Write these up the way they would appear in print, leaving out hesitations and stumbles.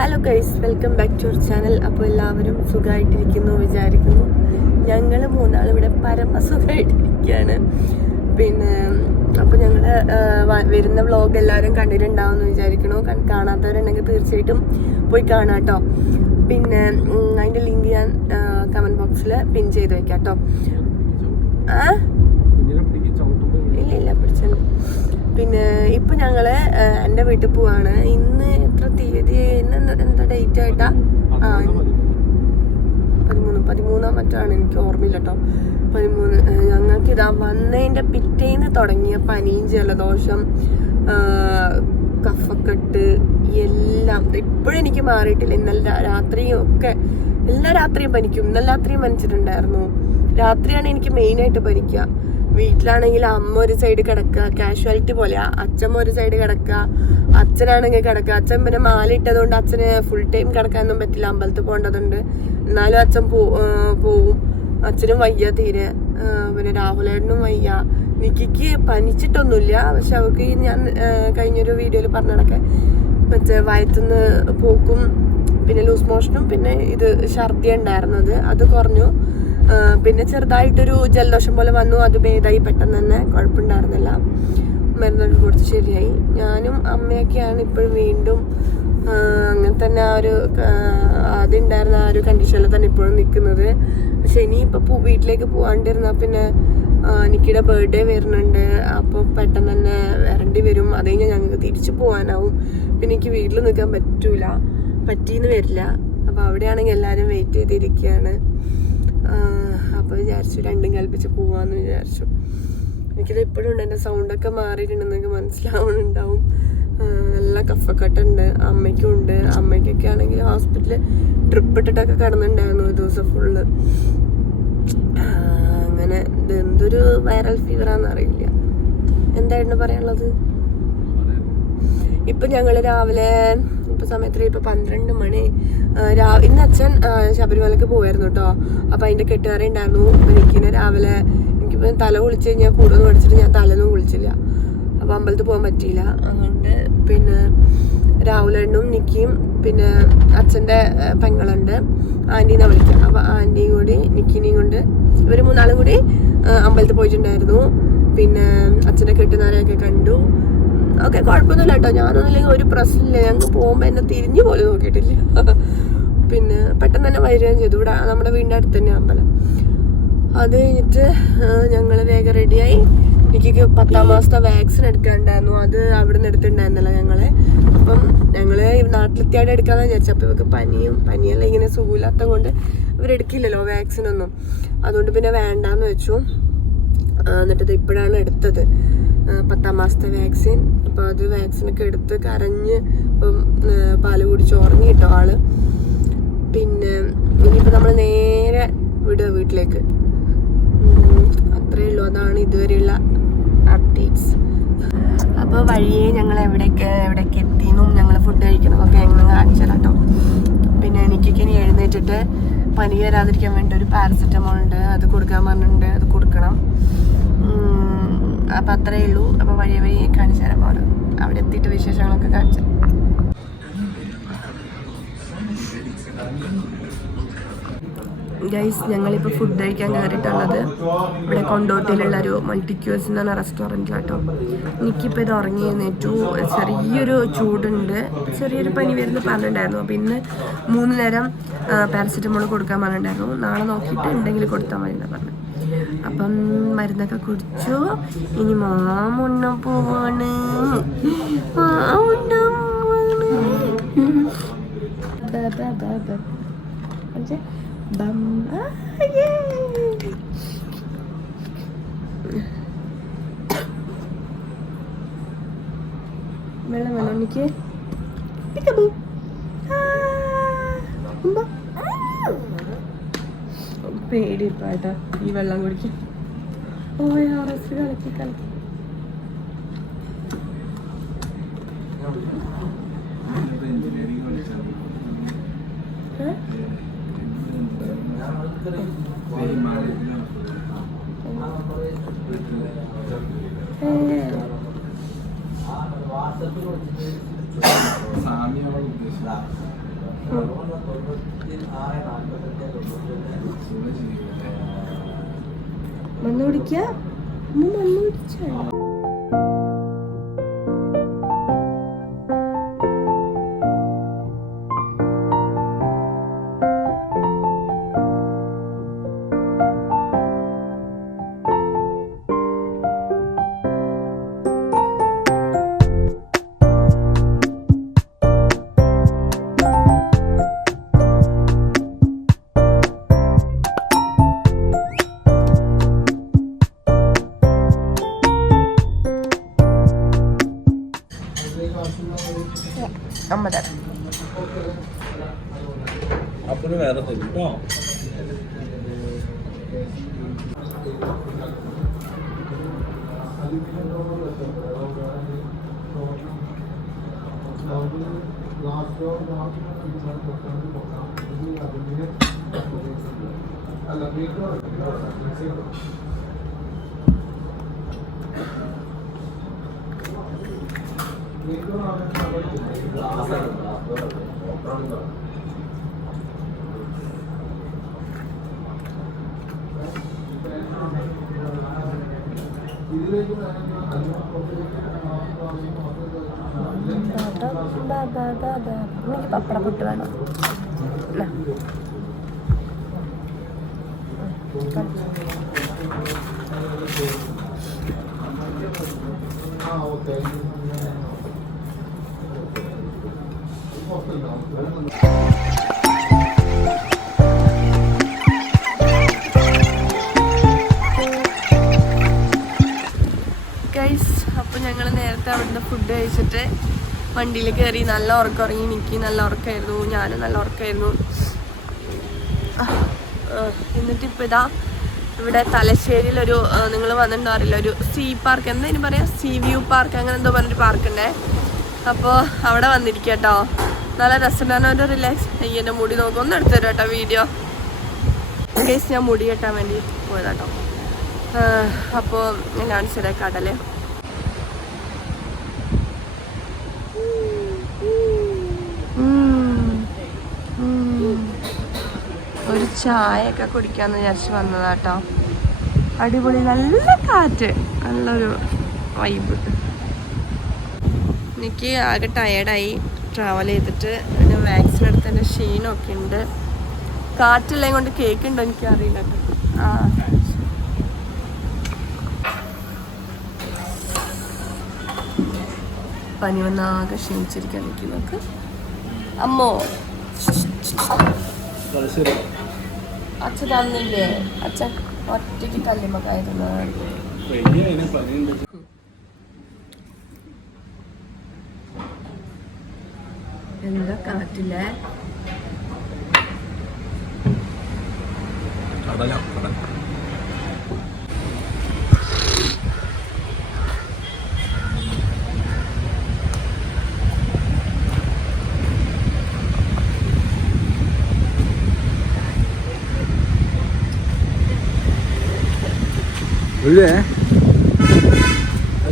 Hello guys, welcome back to our channel. അപ്പോൾ എല്ലാവരും സുഖമായിട്ടിരിക്കുന്നു വിചാരിക്കുന്നു. ഞങ്ങൾ മൂന്നാൾ ഇവിടെ പരമസുഖമായിട്ടിരിക്കുകയാണ്. പിന്നെ അപ്പോൾ ഞങ്ങൾ വരുന്ന വ്ളോഗ് എല്ലാവരും കണ്ടിട്ടുണ്ടാവുമെന്ന് വിചാരിക്കണു. കാണാത്തവരുണ്ടെങ്കിൽ തീർച്ചയായിട്ടും പോയി കാണാം കേട്ടോ. പിന്നെ അതിൻ്റെ ലിങ്ക് ഞാൻ കമൻറ്റ് ബോക്സിൽ പിൻ ചെയ്ത് വെക്കാം കേട്ടോ. ഇല്ല പിടിച്ചല്ലോ. പിന്നെ ഇപ്പം ഞങ്ങൾ എൻ്റെ വീട്ടിൽ പോവാണ്. ഇന്ന് എത്ര തീയതി, ഇന്ന് എന്താ ഡേറ്റ് ആയിട്ടാ? 13 മറ്റാണ്, എനിക്ക് ഓർമ്മയില്ല കേട്ടോ. 13. ഞങ്ങൾക്ക് ഇതാ വന്നതിൻ്റെ പിറ്റേന്ന് തുടങ്ങിയ പനിയും ജലദോഷം കഫക്കെട്ട് എല്ലാം ഇപ്പോഴും എനിക്ക് മാറിയിട്ടില്ല. ഇന്നലെ രാത്രിയും ഒക്കെ എല്ലാ രാത്രിയും പനിക്കും. ഇന്നലെ രാത്രിയും പനിച്ചിട്ടുണ്ടായിരുന്നു. രാത്രിയാണ് എനിക്ക് മെയിനായിട്ട് പനിക്കുക. വീട്ടിലാണെങ്കിൽ അമ്മ ഒരു സൈഡ് കിടക്കുക, കാഷ്വാലിറ്റി പോലെയാ. അച്ഛമ്മ ഒരു സൈഡ് കിടക്കുക, അച്ഛനാണെങ്കിൽ കിടക്കുക. അച്ഛൻ പിന്നെ മാല ഇട്ടതുകൊണ്ട് അച്ഛന് ഫുൾ ടൈം കിടക്കാനൊന്നും പറ്റില്ല, അമ്പലത്തിൽ പോകേണ്ടതുണ്ട്. എന്നാലും അച്ഛൻ പോവും. അച്ഛനും വയ്യ തീരെ. പിന്നെ രാഹുലേട്ടനും വയ്യ. നിക്കിക്ക് പനിച്ചിട്ടൊന്നുമില്ല, പക്ഷെ അവർക്ക് ഞാൻ കഴിഞ്ഞൊരു വീഡിയോയിൽ പറഞ്ഞിടക്കെ മറ്റേ വയറ്റുന്ന് പോക്കും പിന്നെ ലൂസ് മോഷനും പിന്നെ ഇത് ഛർദി ഉണ്ടായിരുന്നത്, അത് കുറഞ്ഞു. പിന്നെ ചെറുതായിട്ടൊരു ജലദോഷം പോലെ വന്നു, അത് ഭേദമായി പെട്ടെന്ന് തന്നെ, കുഴപ്പമുണ്ടായിരുന്നില്ല. മരുന്നൊക്കെ കൊടുത്ത് ശരിയായി. ഞാനും അമ്മയൊക്കെയാണ് ഇപ്പോഴും വീണ്ടും അങ്ങനെ തന്നെ ആ ഒരു ആദ്യം ഉണ്ടായിരുന്ന ആ ഒരു കണ്ടീഷനിൽ തന്നെ ഇപ്പോഴും നിൽക്കുന്നത്. പക്ഷെ ഇനിയിപ്പോൾ വീട്ടിലേക്ക് പോകാണ്ടിരുന്നാൽ പിന്നെ നിക്കിയുടെ ബർത്ത്ഡേ വരുന്നുണ്ട്. അപ്പോൾ പെട്ടെന്ന് തന്നെ വരേണ്ടി വരും. അത് കഴിഞ്ഞാൽ ഞങ്ങൾക്ക് തിരിച്ചു പോകാനാവും. പിന്നെ എനിക്ക് വീട്ടിൽ നിൽക്കാൻ പറ്റിയെന്ന് വരില്ല. അപ്പോൾ അവിടെയാണെങ്കിൽ എല്ലാവരും വെയിറ്റ് ചെയ്തിരിക്കുകയാണ്. അപ്പോൾ വിചാരിച്ചു രണ്ടും കൽപ്പിച്ച് പോവാന്ന് വിചാരിച്ചു. എനിക്കിത് ഇപ്പോഴും ഉണ്ട്, എൻ്റെ സൗണ്ടൊക്കെ മാറിയിട്ടുണ്ടെന്നൊക്കെ മനസ്സിലാവുന്നുണ്ടാവും. നല്ല കഫക്കെട്ടുണ്ട്, അമ്മയ്ക്കും ഉണ്ട്. അമ്മയ്ക്കൊക്കെ ആണെങ്കിൽ ഹോസ്പിറ്റലിൽ ട്രിപ്പ് ഇട്ടിട്ടൊക്കെ കിടന്നിട്ടുണ്ടായിരുന്നു ഒരു ദിവസം ഫുള്ള്. അങ്ങനെ ഇത് എന്തൊരു വൈറൽ ഫീവറാന്ന് അറിയില്ല. എന്തായിരുന്നു പറയാനുള്ളത്? ഇപ്പം ഞങ്ങൾ രാവിലെ ഇപ്പം സമയത്ത് ഇപ്പം 12 മണി. ഇന്ന് അച്ഛൻ ശബരിമലയ്ക്ക് പോയായിരുന്നു കേട്ടോ. അപ്പം അതിൻ്റെ കെട്ടുകാരി ഉണ്ടായിരുന്നു. എനിക്കിനെ രാവിലെ എനിക്കിപ്പോൾ തല കുളിച്ച് കഴിഞ്ഞാൽ കൂടുതൽ മേടിച്ചിട്ട് ഞാൻ തലൊന്നും കുളിച്ചില്ല. അപ്പം അമ്പലത്തിൽ പോകാൻ പറ്റിയില്ല. അതുകൊണ്ട് പിന്നെ രാഹുലേട്ടനും നിക്കിയും പിന്നെ അച്ഛൻ്റെ പെങ്ങളുണ്ട്, ആൻറ്റീനെ വിളിക്കാം. അപ്പം ആൻറ്റിയും കൂടി നിക്കിനെയും കൊണ്ട് ഇവർ മൂന്നാളും കൂടി അമ്പലത്തിൽ പോയിട്ടുണ്ടായിരുന്നു. പിന്നെ അച്ഛൻ്റെ കെട്ടുകാരെയൊക്കെ കണ്ടു. ഓക്കെ, കുഴപ്പമൊന്നുമില്ല കേട്ടോ. ഞാനൊന്നുമില്ലെങ്കിൽ ഒരു പ്രശ്നമില്ല. ഞങ്ങൾക്ക് പോകുമ്പോൾ എന്നെ തിരിഞ്ഞു പോലും നോക്കിയിട്ടില്ല. പിന്നെ പെട്ടെന്ന് തന്നെ വരികയും ചെയ്തു. ഇവിടെ നമ്മുടെ വീടിൻ്റെ അടുത്ത് തന്നെ അമ്പലം. അത് കഴിഞ്ഞിട്ട് ഞങ്ങൾ വേഗം റെഡിയായി. എനിക്ക് 10ാം മാസത്തെ വാക്സിൻ എടുക്കാനുണ്ടായിരുന്നു. അത് അവിടെ നിന്ന് എടുത്തിട്ടുണ്ടായിരുന്നില്ല ഞങ്ങളെ. അപ്പം ഞങ്ങൾ നാട്ടിലെത്തിയാടെ എടുക്കാമെന്ന് വിചാരിച്ചു. അപ്പോൾ ഇവർക്ക് പനിയല്ല ഇങ്ങനെ സുഖമില്ലാത്ത കൊണ്ട് ഇവരെടുക്കില്ലല്ലോ വാക്സിനൊന്നും. അതുകൊണ്ട് പിന്നെ വേണ്ടാന്ന് വെച്ചു. എന്നിട്ടത് ഇപ്പോഴാണ് എടുത്തത് 10ാം മാസത്തെ വാക്സിൻ. അപ്പോൾ അത് വാക്സിനൊക്കെ എടുത്ത് കരഞ്ഞ് പാല് കുടിച്ച് ഉറങ്ങി കേട്ടോ ആള്. പിന്നെ ഇനിയിപ്പോൾ നമ്മൾ നേരെ വിടുക വീട്ടിലേക്ക്. അത്രയേ ഉള്ളൂ. അതാണ് ഇതുവരെയുള്ള അപ്ഡേറ്റ്സ്. അപ്പോൾ വഴിയെ ഞങ്ങൾ എവിടേക്ക് എത്തിയെന്നും ഞങ്ങൾ ഫുഡ് കഴിക്കണമൊക്കെ ഞങ്ങൾ കാണിച്ചു തരാം കേട്ടോ. പിന്നെ എനിക്കൊക്കെ ഇനി എഴുന്നേറ്റിട്ട് പനി വരാതിരിക്കാൻ വേണ്ടി ഒരു പാരസെറ്റമോൾ ഉണ്ട്, അത് കൊടുക്കാൻ പറഞ്ഞിട്ടുണ്ട്. അത് കൊടുക്കണം. അപ്പം അത്രയേ ഉള്ളൂ. അപ്പോൾ വഴിയെ കാണിച്ചു തരാം. അവിടെ എത്തിയിട്ട് വിശേഷങ്ങളൊക്കെ കാണിച്ചു തരാം. ഗൈസ്, ഞങ്ങളിപ്പോൾ ഫുഡ് കഴിക്കാൻ കയറിയിട്ടുള്ളത് ഇവിടെ കൊണ്ടോട്ടിയിലുള്ള ഒരു മൾട്ടിക്യൂസ് എന്ന് പറഞ്ഞ റെസ്റ്റോറൻറ്റിലാട്ടോ. എനിക്കിപ്പോൾ ഇത് ഉറങ്ങി എഴുന്നേറ്റു. ചെറിയൊരു ചൂടുണ്ട്, ചെറിയൊരു പനി വരുന്ന പറഞ്ഞിട്ടുണ്ടായിരുന്നു. അപ്പോൾ ഇന്ന് 3 നേരം പാരസെറ്റമോൾ കൊടുക്കാൻ പറഞ്ഞിട്ടുണ്ടായിരുന്നു. നാളെ നോക്കിയിട്ട് ഉണ്ടെങ്കിൽ കൊടുത്താൽ മതി എന്നാണ് പറഞ്ഞത്. അപ്പം മരുന്നൊക്കെ കുടിച്ചു. ഇനി മാമുണ്ണ പോവാണ്. വെള്ളം വേണം എനിക്ക്. പേടിപ്പാട്ടോ ഈ വെള്ളം കുടിക്കും. ഓയാറസ് കളിക്കി മണ്ണ് പിടിക്കുക, മണ്ണ് പിടിച്ചോ. അപ്പന് വേറെ തരും കേട്ടോ. എനിക്ക് പപ്പട പുട്ട് വേണം. ഗൈസ്, അപ്പോൾ ഞങ്ങൾ നേരത്തെ അവിടുന്ന് ഫുഡ് കഴിച്ചിട്ട് വണ്ടിയിൽ കയറി. നല്ല ഉറക്കം ഉറങ്ങി. എനിക്ക് നല്ല ഉറക്കമായിരുന്നു, ഞാനും നല്ല ഉറക്കമായിരുന്നു. എന്നിട്ടിപ്പോൾ ഇതാ ഇവിടെ തലശ്ശേരിയിലൊരു, നിങ്ങൾ വന്നിട്ടുണ്ടാവില്ല, ഒരു സീ പാർക്ക്, എന്താ ഇനി പറയാം, സീ വ്യൂ പാർക്ക്, അങ്ങനെ എന്തോ പറഞ്ഞൊരു പാർക്കുണ്ടേ. അപ്പോൾ അവിടെ വന്നിരിക്കുക കേട്ടോ. നല്ല രസമുണ്ടാകുന്ന ഒരു റിലാക്സ്. എൻ്റെ മുടി നോക്കും, ഒന്ന് എടുത്തു തരും കേട്ടോ വീഡിയോ. ഗൈസ്, ഞാൻ മുടി കെട്ടാൻ വേണ്ടി പോയതാട്ടോ. അപ്പോൾ ഞാൻ കാണിച്ചതേ കടല്. ഒരു ചായയൊക്കെ കുടിക്കാന്ന് വിചാരിച്ച് വന്നതാട്ടോ. അടിപൊളി, നല്ല കാറ്റ്, നല്ലൊരു വൈബ്. എനിക്ക് ആകെ ടയേർഡായി ട്രാവൽ ചെയ്തിട്ട്. പിന്നെ വാക്സിൻ എടുത്തതിൻ്റെ ക്ഷീണമൊക്കെ ഉണ്ട്. കാറ്റെല്ലാം കൊണ്ട് കേക്ക് ഉണ്ടോ എനിക്കറിയില്ല കേട്ടോ. പനി വന്നാകെ ക്ഷീണിച്ചിരിക്കാൻ നിൽക്കുന്നൊക്കെ. അമ്മോ, അച്ഛൻ തന്നില്ലേ? അച്ഛൻ ഒറ്റയ്ക്ക് കല്ലുമ്മക്കായിരുന്നു. എന്താ കാറ്റില്ലേ?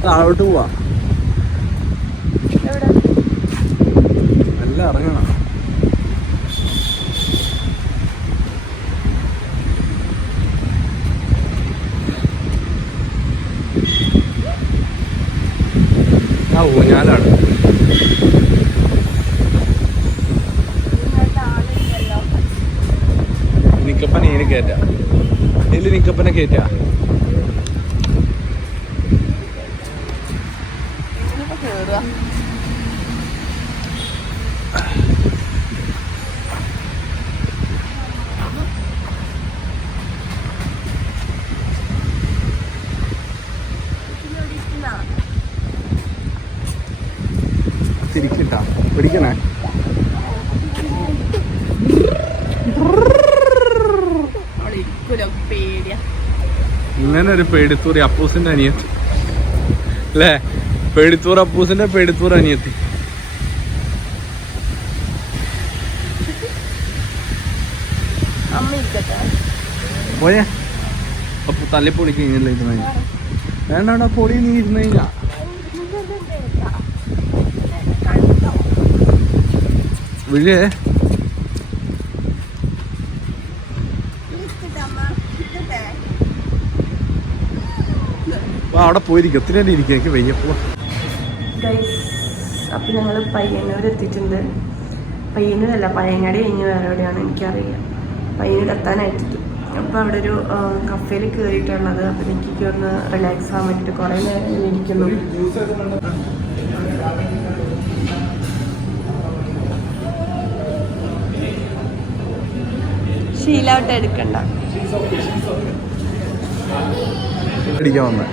താഴോട്ട് പോവാ. നല്ല ഇറങ്ങണം. ആ ഊഞ്ഞാലാണ്. നിക്കപ്പനെ ഇതിന് കയറ്റാ, ഇതിൽ നിക്കപ്പനെ കയറ്റാ. തിരിക്കട്ടാ, പിടിക്കണേ. ഇങ്ങനെ ഒരു പേടിത്തൂറി അപ്പൂസിന്റെ അനിയത്തി അല്ലേ? പേടിത്തൂർ അപ്പൂസിന്റെ പേടിത്തൂർ അനിയത്തി. പോയേ അപ്പൊ തല്ലിപ്പൊളി കഴിഞ്ഞില്ല ഇരുന്ന. വേണ്ട പൊളി, നീ ഇരുന്ന കഴിഞ്ഞ വിഴേ അപ്പോൾ അവിടെ പോയിരിക്കും. ഒത്തിരി നേരം ഇരിക്കും, എനിക്ക് വയ്യപ്പോ. അപ്പം ഞങ്ങൾ പയ്യന്നൂർ എത്തിയിട്ടുണ്ട്. പയ്യന്നൂരല്ല, പഴയങ്ങാടി കഴിഞ്ഞ് വേറെ എവിടെയാണ് എനിക്കറിയില്ല. പയ്യന്നൂർ എത്താനായിട്ടിട്ട്. അപ്പോൾ അവിടെ ഒരു കഫേയിൽ കയറിയിട്ടുള്ളത്. അപ്പം എനിക്ക് ഒന്ന് റിലാക്സ് ആകാൻ വേണ്ടിയിട്ട് കുറേ നേരം ഇരിക്കുന്നു. ശീലമായിട്ട് എടുക്കണ്ട. അടിക്കാൻ വന്നേ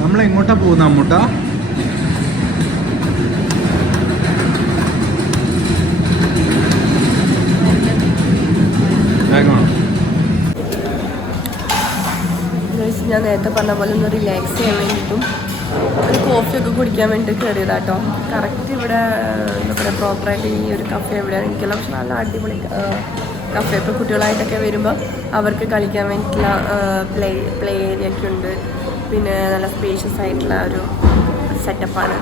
നമ്മളെങ്ങോട്ടാ പോകുന്ന അമ്മൂട്ടാ? ഞാൻ നേരത്തെ പറഞ്ഞ പോലെ ഒന്ന് റിലാക്സ് ചെയ്യാൻ വേണ്ടിയിട്ടും ഒരു കോഫിയൊക്കെ കുടിക്കാൻ വേണ്ടിയിട്ട് കയറിയതാട്ടോ. കറക്റ്റ് ഇവിടെ എന്താ പറയുക, പ്രോപ്പറായിട്ട് ഈ ഒരു കഫേ എവിടെയാണ് എനിക്കല്ല. പക്ഷെ നല്ല അടിപൊളി കഫേ. ഇപ്പോൾ കുട്ടികളായിട്ടൊക്കെ വരുമ്പോൾ അവർക്ക് കളിക്കാൻ വേണ്ടിയിട്ടുള്ള പ്ലേ ഏരിയ ഒക്കെ ഉണ്ട്. പിന്നെ നല്ല സ്പേഷ്യസ് ആയിട്ടുള്ള ഒരു സെറ്റപ്പാണ്.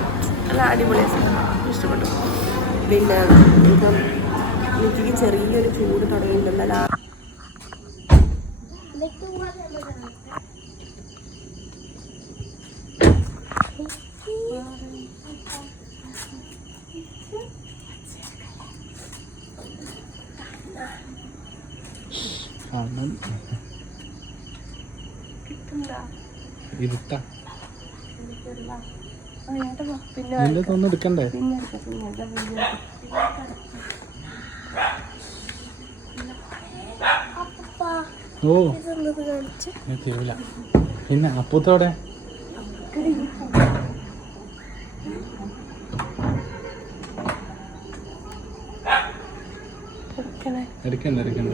നല്ല അടിപൊളി സെറ്റപ്പ്, ഇഷ്ടപ്പെട്ടു. പിന്നെ എനിക്ക് ചെറിയൊരു ചൂട് തുടങ്ങിയിട്ടുണ്ട്. നല്ല ഇരുട്ടാ. പിന്നെ ഒന്ന് എടുക്കണ്ടേ? ഓ തീവില്ല. പിന്നെ അപ്പൂത്തോടെ എടുക്കണ്ട എടുക്കണ്ട.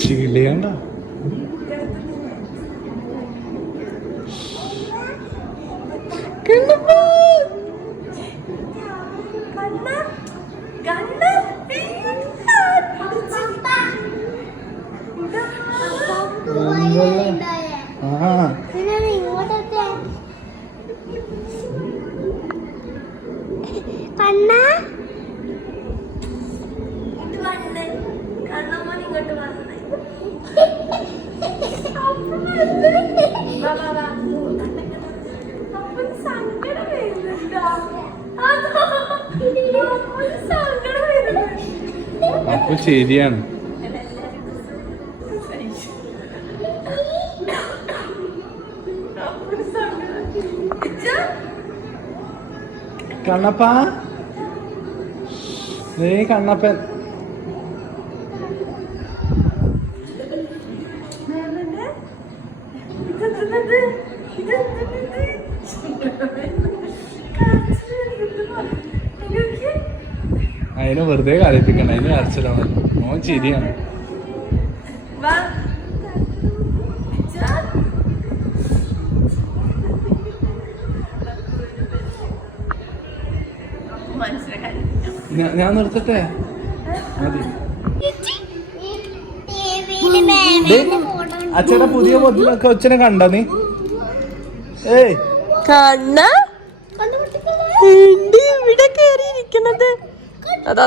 ശീലണ്ട അപ്പൊ ശരിയാണ്. കണ്ണപ്പാ, നീ കണ്ണപ്പൻ. അതിനെ വെറുതെ കരയിപ്പിക്കണ്ട, അതിന് കരച്ചിലാണ്. മോൻ ശരിയാണ്. ഞാൻ നിർത്തട്ടെ? മതി. അച്ഛടെ പുതിയ ബോട്ടിലൊക്കെ അച്ഛനെ കണ്ട നീ? ഏയ് കണ്ണ ഇവിടെ കേറിയിരിക്കണത്. അതാ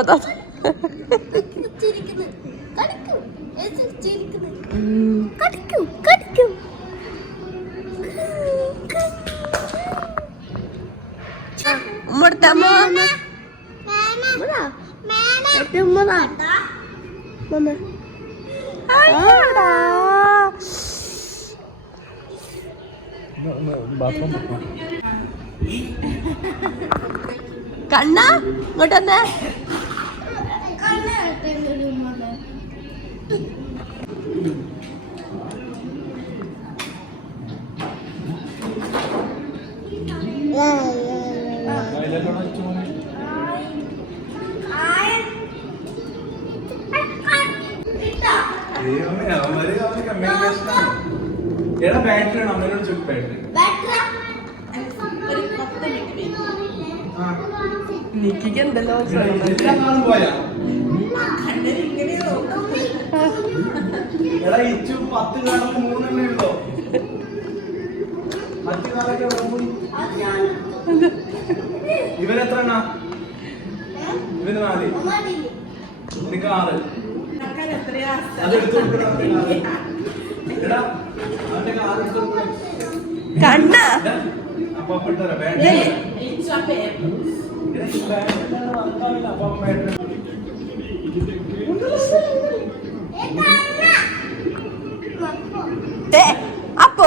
കണ്ണ ഇങ്ങോട്ട് വന്നേ. എടാ ബാറ്ററി ആണ് അമ്മയോട് ചോദിക്കും ബാറ്ററി നിക്കിക്ക് എന്തല്ലോ പോയാ എടാ ഇച്ചു 10 കാലത്ത് 3 എണ്ണ ഉണ്ടോ മറ്റു കാലൊക്കെ പോയി ഇവരെത്ര എണ്ണ ഇവന് 4 എനിക്ക് 6 അതെടുത്തു എടാ അവന്റെ കാറ് എടുത്തു കണ്ണ അപ്പൊ പെട്ടര അപ്പോ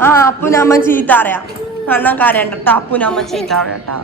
ആ അപ്പുനമ്മ ചീത്ത അറിയാം കണ്ണൻ കരയണ്ട അപ്പുനമ്മ ചീത്ത അറിയാട്ടാ